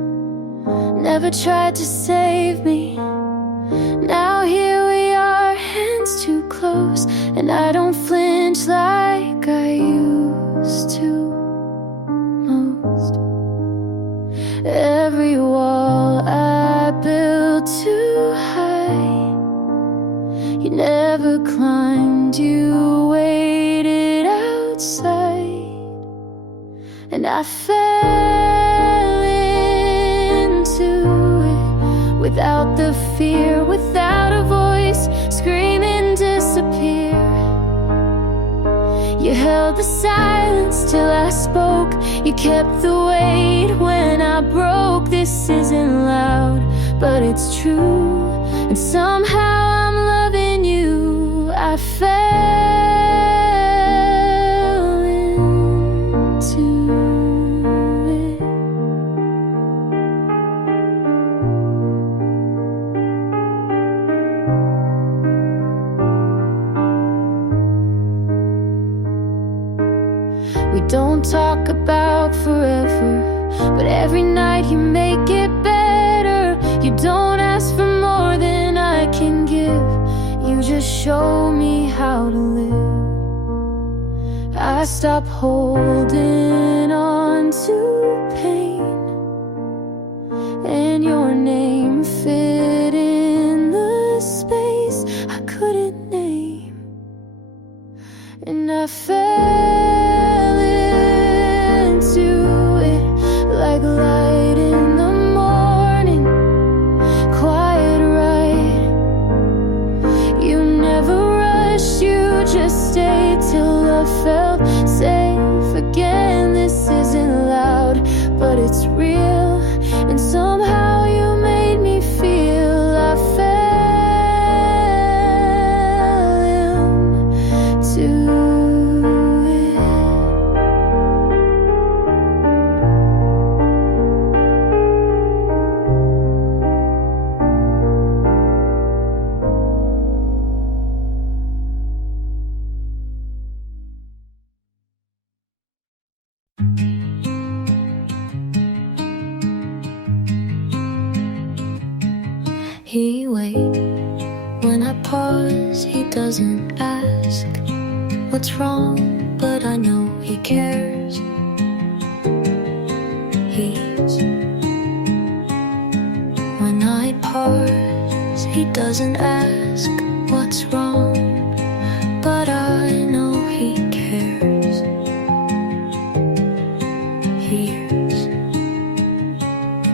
never tried to save me. Now here we are, hands too close, and I don't flinch like I used to most. Every wall I built too high, you never climbed, you waited outside, and I fell into it without the fear, without a voice, screaming disappear. You held the silence till I spoke, you kept the weight when I broke. This isn't loud, but it's true, and somehow I'm loving you. I fell into it. We don't talk about forever, but every night you make it better. You don't ask for more than I can give, you just show me how to live. I stop holding on to pain, and your name fit in the space I couldn't name, and I fell into it like light in the morning, quiet right. You never rushed, you just stayed till I felt safe again. This isn't loud, but it's real, and somehow you made me feel. I fell into it. He waits when I pause, he doesn't ask what's wrong, but I know he cares. He's when I pause, he doesn't ask what's wrong, but I know he cares. Hears,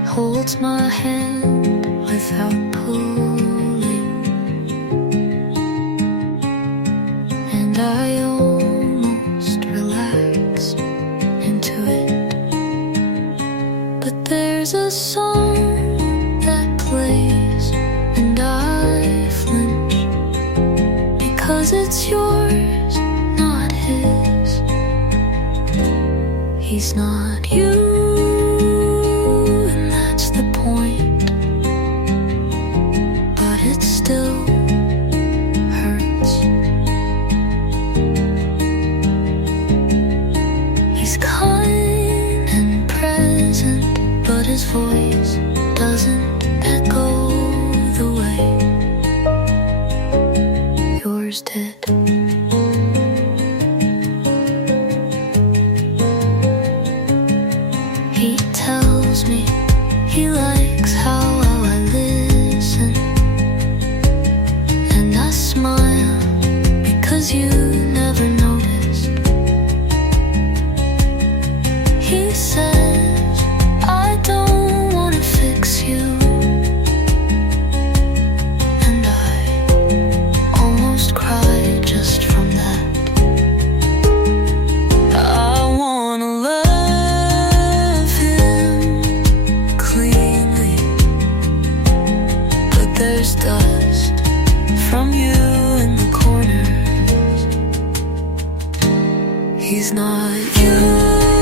holds my hand without pulling, and I almost relaxed into it. But there's a song that plays, and I flinch, because it's yours, not his. He's not you, and that's the point. It still hurts. He's kind and present, but his voice doesn't echo the way yours did. He tells me he likes how I listen, and I smile because you never noticed. He says I don't wanna fix you, he's not you.